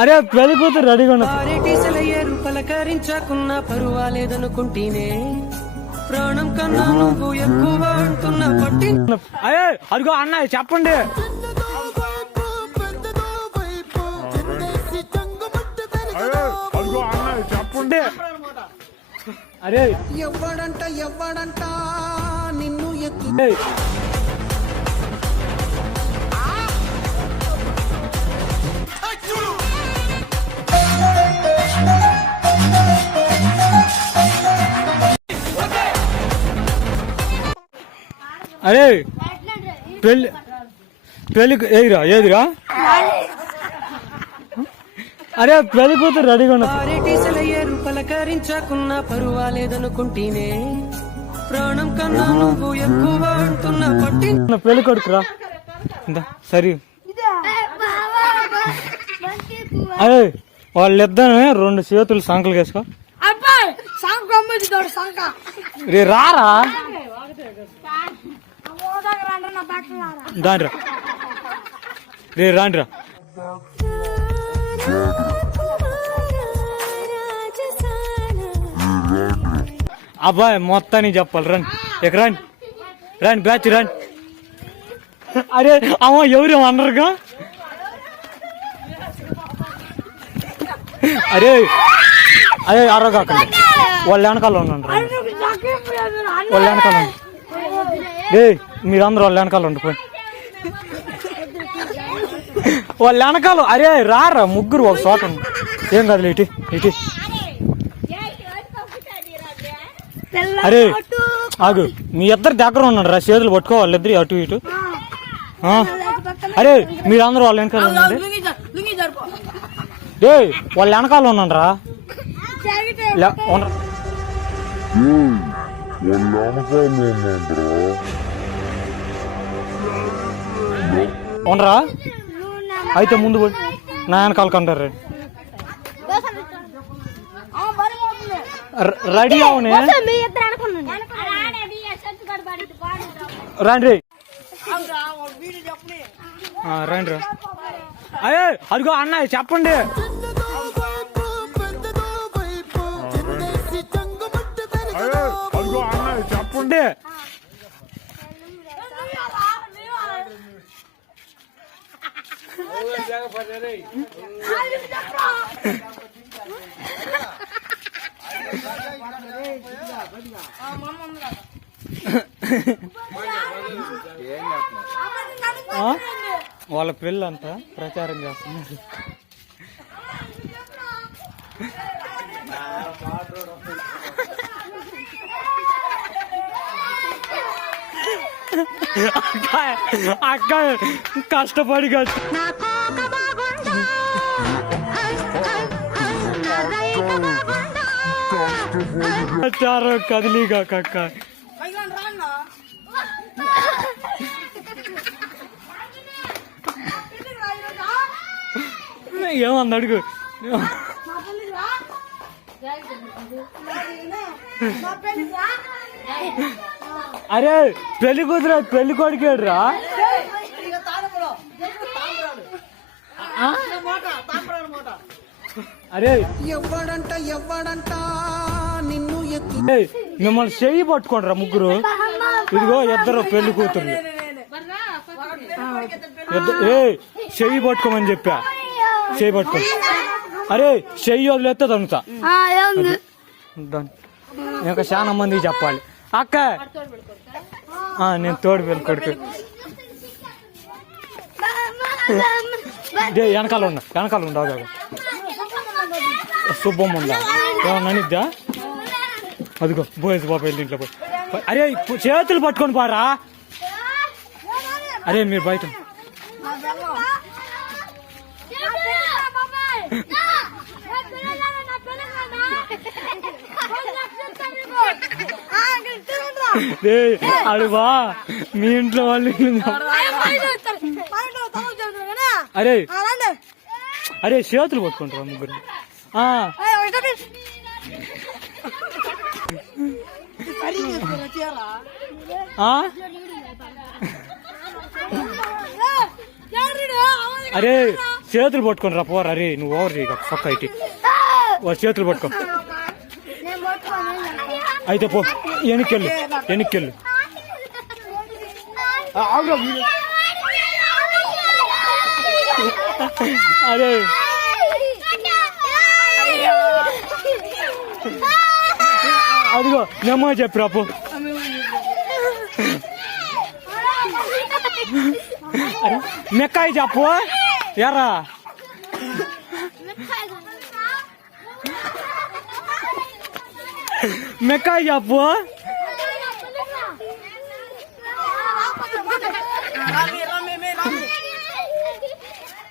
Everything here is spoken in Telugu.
అరే పెళ్లి కూతురు రెడీగా ఉన్నా పలకరించకున్నా పరువాలేదనుకుంటేనే ప్రాణం కన్నా నువ్వు ఎక్కువ అంటున్నా పట్టి. అయ్యే అదిగో అన్న చెప్పండి. చెప్పండి. అరే ఎవ్వడంట నిన్ను ఎత్తు. అరే పెళ్ళి ఏదిరా ఏదిరా అరే పెళ్లి కూతురు రెడీగా ఉన్నా పలకరించకున్నా పరువాలేదనుకుంటేనే ప్రాణం కన్నా నువ్వు ఎక్కువ అంటున్నా పట్టి. పెళ్లి కొడుకురా సరే. అరే వాళ్ళిద్దరు 2 చేతులు సంకలు వేసుకో. రే రారా దానిరా రే రాండిరా. అబ్బాయి మొత్తాన్ని చెప్పాలి. రండి ఇక్కడ రండి రండి బ్యాచ్ రండి. అరే అమ్మ ఎవరు అనరుగా. అరే అదే అరవకాకండి వాళ్ళ వెనకాల ఉండండి. వాళ్ళ వెనకాల రే మీరందరూ వాళ్ళ వెనకాల ఉండిపోయి వాళ్ళ వెనకాల. అరే రారా ముగ్గురు ఒక చోట ఏం కాదు ఇటు ఇటు. అరే ఆగు మీ ఇద్దరు దగ్గర ఉన్నాడు రా చేతులు పట్టుకో వాళ్ళిద్దరు అటు ఇటు. అరే మీరందరూ వాళ్ళ వెనకాల ఉండండి. రే వాళ్ళ వెనకాల ఉన్నాడు రా ఉండరా. అయితే ముందు నా వెనకాల కంటారు. రెడీ అవునే రండి రండి రా. అయ్యే అదిగో అన్న చెప్పండి. అదిగో అన్న చెప్పండి. వాళ్ళ పిల్లంతా ప్రచారం చేస్తున్నారు. అక్క కష్టపడి కదిలీగా కక్క. ఏమంది అడుగు. అరే పెళ్లి కూతురు పెళ్లి కొడుకేడురా. అరే ఎవ్వడంట నిన్ను ఎత్తు. మిమ్మల్ని చెయ్యి పట్టుకోండి రా ముగ్గురు. ఇదిగో ఇద్దరు పెళ్లి కూతురు. ఏ చెయ్యి పట్టుకోమని చెప్పా. చెయ్యి పట్టుకో. అరే చెయ్యి వదిలేస్తే దొంగతా. ఇంకా చాలా మందికి చెప్పాలి. అక్క నేను తోడు పెళ్లి కొడుకు. వెనకాల ఉండవు శుభం ఉందా ఏమన్నా అనిద్దా. అదిగో పోయేసి బాబు వెళ్ళి ఇంట్లో పోయి. అరే చేతులు పట్టుకొని పారా. అరే మీరు బయట అడువా మీ ఇంట్లో వాళ్ళు. అరే అరే చేతులు పట్టుకుంటారా ముగ్గురు. అరే చేతులు పట్టుకొని రా పోరా రే నువ్వు ఓవర్ చేయక పక్క ఇటు వాడు చేతులు పట్టుకో అయితే పో వెనక్కెళ్ళు అరే అదిగో నెమ్మ చెప్పిరా పో మెక్కాయి చెప్పు ఎరా మెక్కాయి చెప్పు